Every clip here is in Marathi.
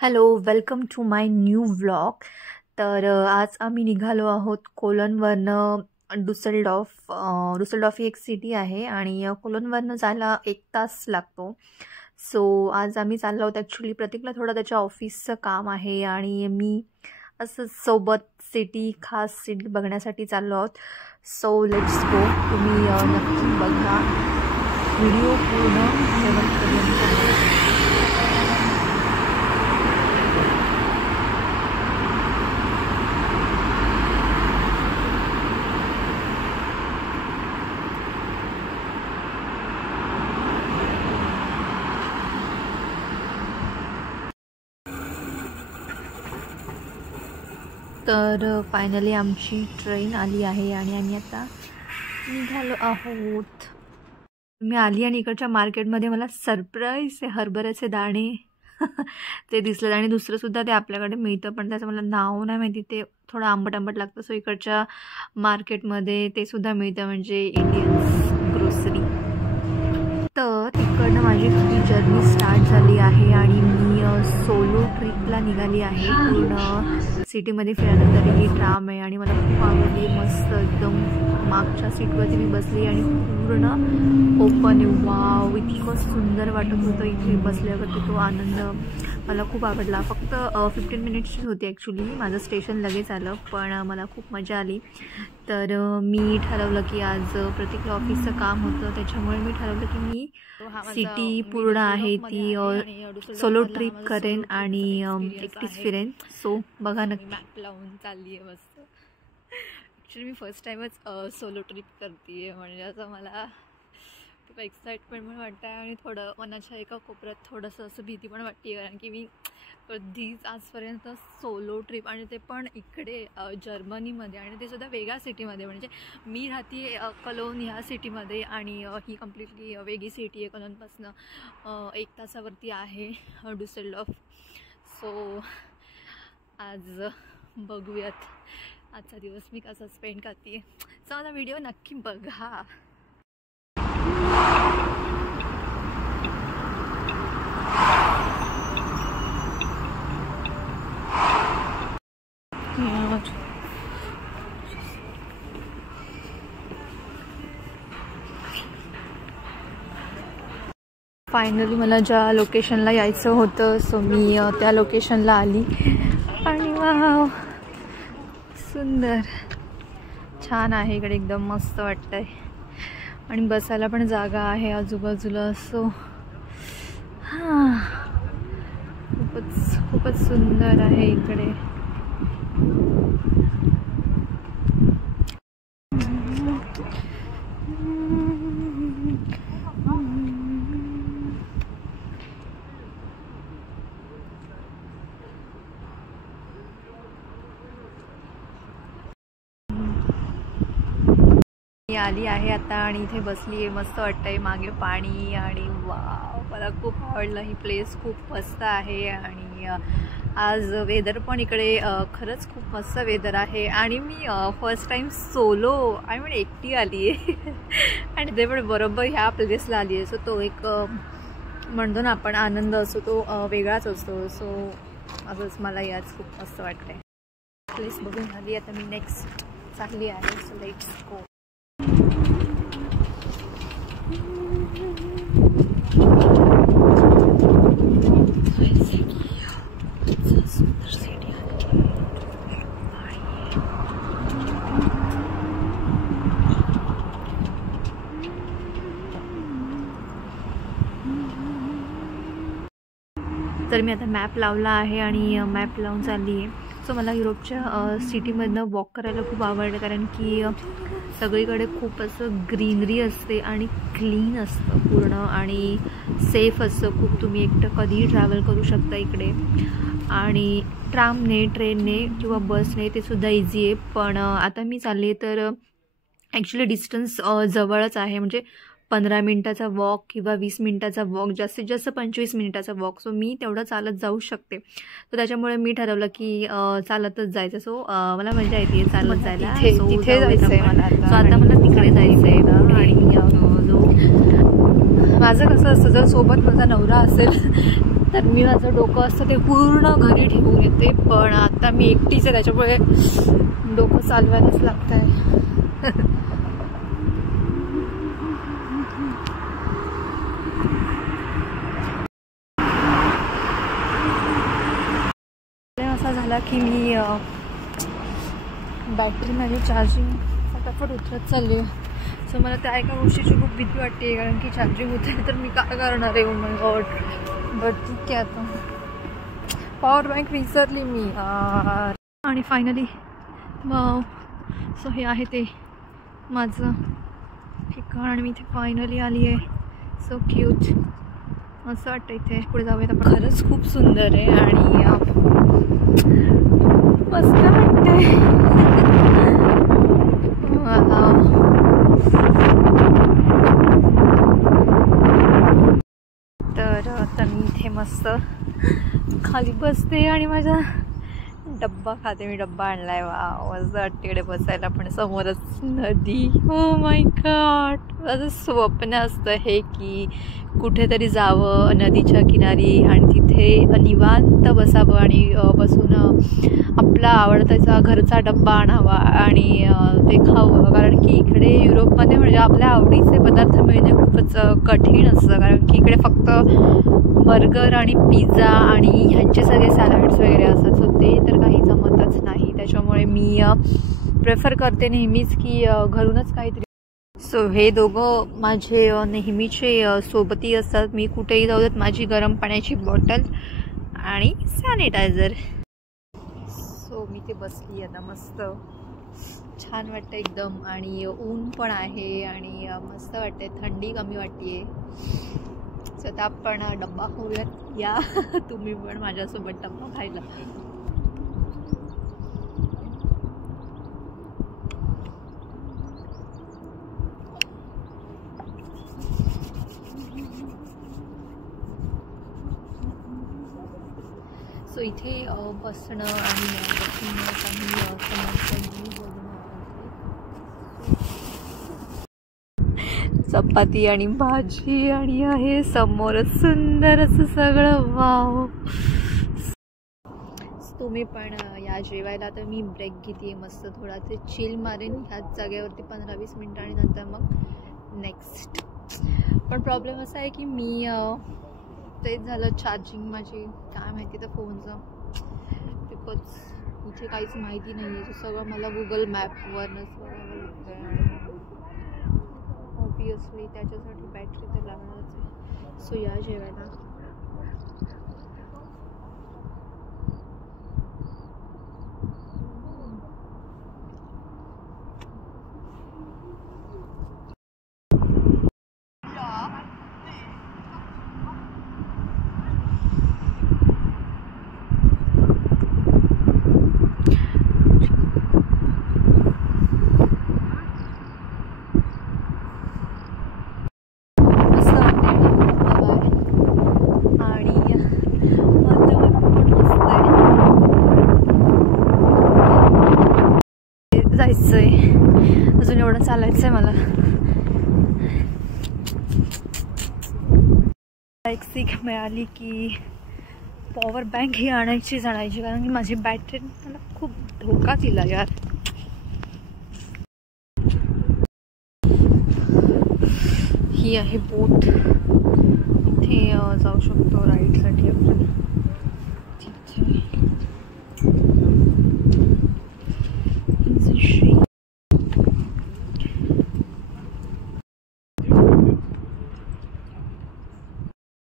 Hello, welcome to my new vlog. तर आज आम्ही निघालो आहोत कोलनवरनं डुसलडॉफ ही एक सिटी आहे आणि कोलनवरनं जायला 1 तास लागतो. सो आज आम्ही चाललो आहोत. ॲक्च्युली प्रतीकला थोडं त्याच्या ऑफिसचं काम आहे आणि मी असंच सोबत खास सिटी बघण्यासाठी चाललो आहोत. So let's go. तुम्ही नक्की बघा व्हिडिओ पूर्ण शेवटपर्यंत. तर फायनली आमची ट्रेन आली आहे आणि आम्ही आता निघालो आहोत. मी आली आणि इकडच्या मार्केटमध्ये मला सरप्राईज हरभऱ्याचे दाणे ते दिसलं आणि दुसरंसुद्धा ते आपल्याकडे मिळतं, पण त्याचं मला नाव नाही माहिती. ते थोडं आंबट लागतं. सो इकडच्या मार्केटमध्ये ते सुद्धा मिळतं, म्हणजे इंडियन ग्रोसरी. तर इकडनं माझी जर्नी स्टार्ट झाली आहे आणि मी सोलो ट्रिपला निघाली आहे. पूर्ण सिटीमध्ये फिरल्यानंतर ही ट्राम आहे आणि मला खूप आवडली. मस्त एकदम मागच्या सीटवरती मी बसली आणि पूर्ण ओपन आहे. वाव, इतकं सुंदर वाटत होतं इथे बसल्यावरती. तो आनंद मला खूप आवडला. फक्त 15 मिनिट्सचीच होती ॲक्च्युली. माझं स्टेशन लगेच आलं, पण मला खूप मजा आली. तर मी ठरवलं की आज प्रतीकला ऑफिसचं काम होतं, त्याच्यामुळे मी ठरवलं की मी सिटी पूर्ण आहे ती सोलो ट्रिप करेन आणि एकटीच फिरेन. सो बघा नक्की. मॅप लावून चालली आहे मस्त. ॲक्च्युली मी फर्स्ट टाईमच सोलो ट्रिप करते आहे, म्हणजे असं मला खूप एक्साइटमेंट पण वाटतं आहे आणि थोडं मनाच्या एका कोपऱ्यात थोडंसं असं भीती पण वाटते, कारण की मी कधीच आजपर्यंत सोलो ट्रिप, आणि ते पण इकडे जर्मनीमध्ये, आणि ते सुद्धा वेगळ्या सिटीमध्ये. म्हणजे मी राहते कलोन ह्या सिटीमध्ये आणि ही कम्प्लिटली वेगळी सिटी आहे. कलोनपासनं 1 तासावरती आहे डुसेलडॉर्फ. सो आज बघूयात आजचा दिवस मी कसा स्पेंड करते. सो माझा व्हिडिओ नक्की बघा. फायनली मला ज्या लोकेशनला यायचं होतं, सो मी त्या लोकेशनला आली आणि वाव, सुंदर छान आहे. इकडे एकदम मस्त वाटतंय आणि बसायला पण जागा आहे आजूबाजूला. सो हां, खूपच सुंदर आहे इकडे. मी आली आहे आता आणि इथे बसली आहे. मस्त वाटतंय. मागे पाणी आणि वाव, मला खूप आवडलं. ही प्लेस खूप मस्त आहे आणि आज वेदर पण इकडे खरंच खूप मस्त वेदर आहे. आणि मी फर्स्ट टाईम सोलो एकटी आली आहे आणि ते पण बरोबर ह्या प्लेसला आली आहे. सो तो एक म्हणतो ना आपण आनंद असतो, तो वेगळाच असतो. सो असंच मला याच खूप मस्त वाटतंय. प्लेस बघून झाली, आता मी नेक्स्ट चालली आहे. So let's go. तर मी आता मॅप लावला आहे आणि मॅप लावून चालली आहे. सो मला युरोपच्या सिटीमधनं वॉक करायला खूप आवडतं, कारण की सगळीकडे खूप असं ग्रीनरी असते आणि क्लीन असतं पूर्ण आणि सेफ असतं खूप. तुम्ही एकटं कधीही ट्रॅव्हल करू शकता इकडे. आणि ट्रामने, ट्रेनने किंवा बसने ते सुद्धा इझी आहे. पण आता मी चालली आहे तर ॲक्च्युली डिस्टन्स जवळच आहे, म्हणजे 15 मिनिटाचा वॉक किंवा 20 मिनिटाचा वॉक, जास्तीत जास्त 25 मिनिटाचा वॉक. सो मी तेवढं चालत जाऊ शकते. तर त्याच्यामुळे मी ठरवलं की चालतच जायचं. सो मला मजा येते चालत जायला. तिथे जायचं आहे मला. सो आता मला तिकडे जायचं आहे आणि जो माझं कसं असतं, जर सोबत माझा नवरा असेल तर मी माझं डोकं असतं ते पूर्ण घरी ठेवून येते, पण आता मी एकटीच आहे त्याच्यामुळे डोकं चालवायलाच लागत आहे. असा झाला की मी बॅटरी माझी चार्जिंग फटाफट उतरत चालली आहे. सो मला त्या एका गोष्टीची खूप भीती वाटते, कारण की चार्जिंग उतरली तर मी काय करणार आहे. Oh my God. बट ठीक आहे, आता पॉवर बँक विसरली मी. आणि फायनली मग सो हे आहे ते माझं ठिकाण आणि मी इथे फायनली आली आहे. So cute. असं वाटतं इथे पुढे जाऊयात आपण. खरंच खूप सुंदर आहे आणि मस्त वाटतंय. तर आता मी इथे मस्त खाली बसते आणि माझा डब्बा खाते. मी डब्बा आणलाय. वा, मस्त वाटते बसायला, पण समोरच नदी. Oh my God. माझं स्वप्न असतं हे की कुठेतरी जावं नदीच्या किनारी आणि तिथे निवांत बसावं आणि बसून आपला आवडताचा घरचा डब्बा आणावा आणि ते खावं. कारण की इकडे युरोपमध्ये म्हणजे आपल्या आवडीचे पदार्थ मिळणे खूपच कठीण असतं, कारण की इकडे फक्त बर्गर आणि पिझ्झा आणि ह्यांचे सगळे सॅलड्स वगैरे असतात. सो ते तर काही जमतच नाही. त्याच्यामुळे मी प्रेफर करते नेहमीच की घरूनच काहीतरी. सो हे दोघं माझे नेहमीचे सोबती असतात. मी कुठेही जाऊ देत माझी गरम पाण्याची बॉटल आणि सॅनिटायझर. सो मी ते बसली आता. मस्त छान वाटतं एकदम आणि ऊन पण आहे आणि मस्त वाटते. थंडी कमी वाटते. सो आता आपण डब्बा खाऊयात. या तुम्ही पण माझ्यासोबत डब्बा खायला. सो इथे बसणं आणि बसणं चपाती आणि भाजी आणि आहे समोरच सुंदर असं सगळं. वाव. तुम्ही पण या जेवायला. तर मी ब्रेक घेते मस्त, थोडा ते चिल मारेन ह्याच जागेवरती 15-20 मिनटं आणि नंतर मग नेक्स्ट. पण प्रॉब्लेम असा आहे की मी तेच झालं, चार्जिंग माझी काय माहिती त्या फोनचं, बिकॉज इथे काहीच माहिती नाही आहे. सगळं मला गुगल मॅपवरनंच बघावं लागतं आहे. ऑब्वियसली त्याच्यासाठी बॅटरी तर लागणारच आहे. सो या जेवायला. जायचंय अजून, एवढं चालायचंय मला. एक सीख मिळाली की पॉवर बँक ही आणायची, कारण की माझी बॅटरी मला खूप धोका दिला यार. ही आहे बोट. इथे जाऊ शकतो राईडसाठी आपण. तिथे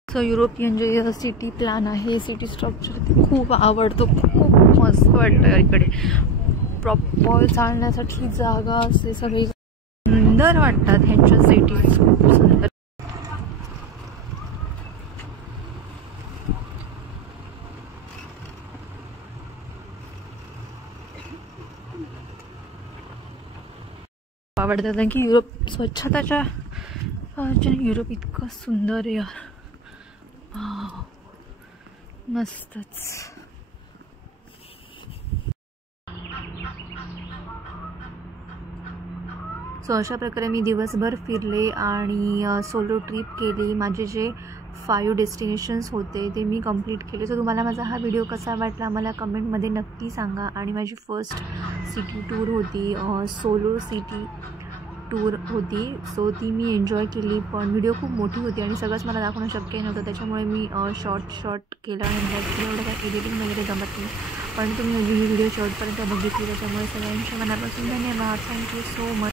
सो युरोपियन जे सिटी प्लॅन आहे, सिटी स्ट्रक्चर, ते खूप आवडतो. खूप मस्त वाटतं इकडे. प्रॉपर चालण्यासाठी जागा असते, सगळी सुंदर वाटतात ह्यांच्या सिटीज. खूप सुंदर. आवडतं कारण की युरोप स्वच्छताच्या युरोप इतकं सुंदर आहे यार. मस्तच. सो अशा प्रकारे मी दिवसभर फिरले आणि सोलो ट्रिप केली. माझे जे 5 डेस्टिनेशन्स होते ते मी कंप्लीट केले. सो तुम्हाला माझा हा व्हिडिओ कसा वाटला मला कमेंटमध्ये नक्की सांगा. आणि माझी फर्स्ट सिटी टूर होती, सोलो सिटी टूर होती. सो ती मी एन्जॉय केली. पण व्हिडिओ खूप मोठी होती आणि सगळंच मला दाखवणं शक्य नव्हतं, त्याच्यामुळे मी शॉर्ट केला आणि एवढं काय एडिटिंग वगैरे जमत नाही. पण तुम्ही ही व्हिडिओ शेवटपर्यंत बघितली, त्याच्यामुळे सगळ्यांचे मनापासून धन्यवाद. Thank you so much.